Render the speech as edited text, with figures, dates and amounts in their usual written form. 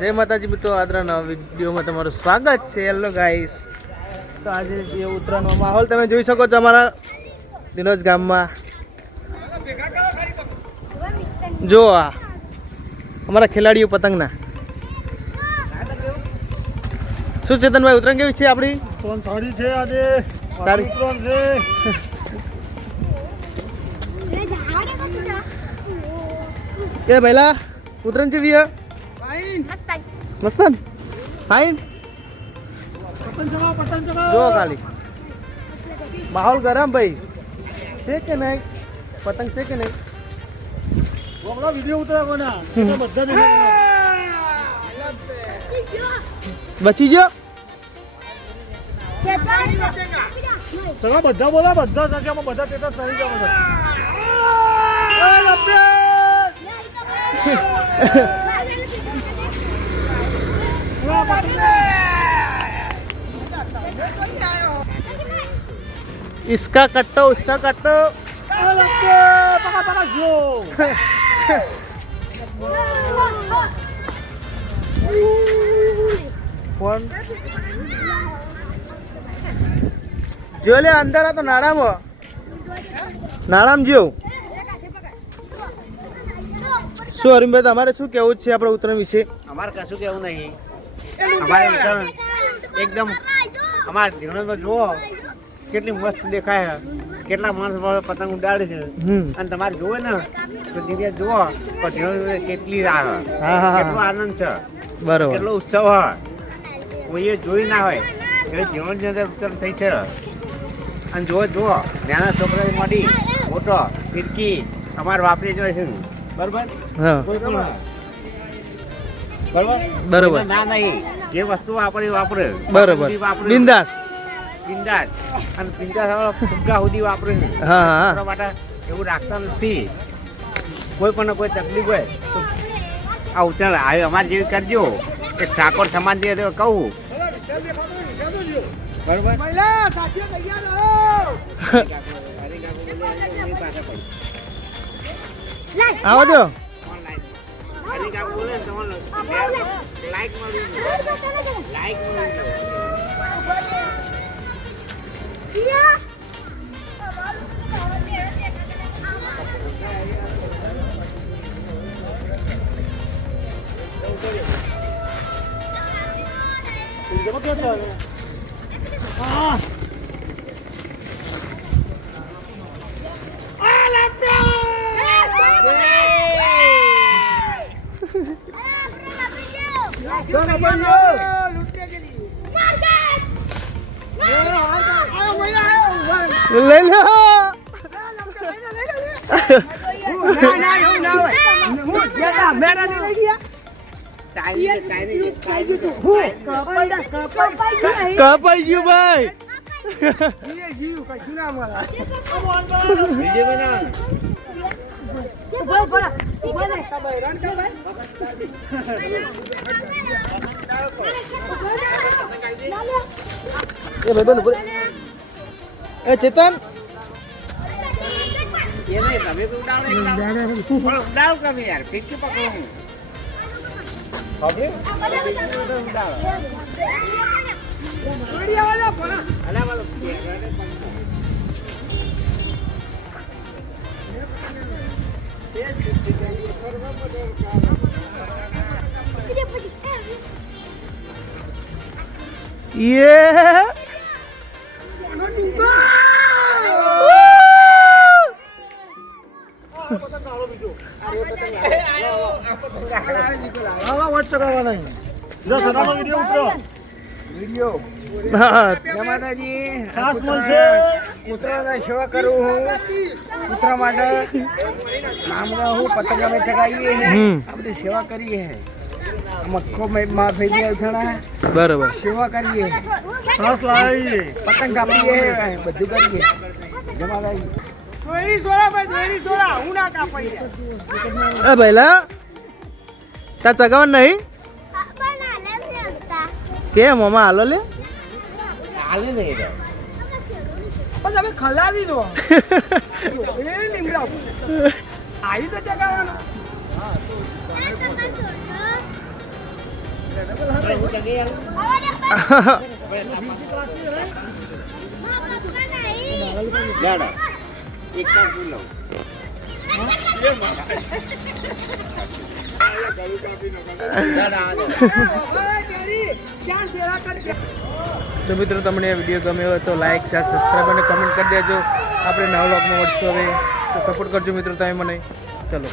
જય માતાજી મિત્રો, આજના નવા વિડીયોમાં તમારું સ્વાગત છે. હેલો ગાઈસ, તો આજે જે ઉત્તરાયણનો માહોલ તમે જોઈ શકો છો અમારા દિનોજ ગામમાં. જો આ અમારા ખેલાડીઓ પતંગના. શું ચેતનભાઈ, ઉત્તરાયણ કેવી છે આપણી? સારી છે આજે, સારી ઉત્તરાયણ છે. કે પહેલા ઉત્તરાયણ કેવી છે? મસ્તન ફાઇન. જો ખાલી માહોલ ગરમ ભાઈ છે કે નહીં? પતંગ છે કે નહીં? વિડીયો ઉતરાવવાના બધા બચી ગયો. ચલો બધા બોલા, બધા સંખ્યામાં બધા તેતા થઈ જવાના. इसका कट्टो उसका कट्टो. फोन जो ले अंदर आ तो नाड़ाम जो શું હરીમભાઈ, તમારે શું કેવું છે આપણે ઉત્તરાયણ વિશે? અમારે કશું કેવું નહીં. અમારે ઉત્તરાયણ એકદમ અમારા ધીણોમાં જુઓ કેટલી મસ્ત દેખાય, કેટલા માણસ પતંગ ઉડાડે છે. અને તમારે જુઓ ને તો જગ્યાએ જુઓ ધીણો કેટલી આવે, કેટલો આનંદ છે, બરોબર, કેટલો ઉત્સવ હોય, કોઈએ જોઈ ના હોય એટલે ધીણોની અંદર ઉત્તરાયણ થઈ છે. અને જુઓ નાના છોકરા મળી મોટો ફિરકી અમારે વાપરી જોઈએ છે. બરોબર, બરોબર, ના નહીં, જે વસ્તુ વાપરે બરોબર, બિંદાસ અને બિંદાસ ફુગ્ગા સુધી વાપરે. હા માટે એવું રાખતા નથી. કોઈ પણ કોઈ તકલીફ હોય તો આ ઉત્તરાયણ આવે અમારે જેવી કરજો. એક ઠાકોર સમાન જે કહું, બરોબર. આવો દો. લઈ લો. કપાઈ ગયું ભાઈ. એ ભાઈ બન એ ચેતન તમે તો ઉડાડો તમે યાર, ફિક્કી પકડો હું. Yeah. ઉત્તરાયણ સેવા કરું હું. ઉત્તરાયણ માટે નામ હું પતંગ અમે ચગાવીએ આ બધી સેવા કરીએ. મક્કો માં થઈ ગયા બરોબર, સેવા કરીએ, પતંગ કાપીએ, બધું કરીએ. એ પહેલા ચા ચગાવવાનું નહીં કેમ? મામા હાલો લે હાલે નહીં પણ તમે ખલાવી દો. એ લીમડા આવી તો ચગાવવાનું. તો મિત્રો તમને આ વિડીયો ગમ્યો હોય તો લાઈક શેર સબસ્ક્રાઈબ અને કમેન્ટ કરી દેજો. આપણે નવા વ્લોગમાં મળશું હવે, તો સપોર્ટ કરજો મિત્રો તમે મને. ચલો.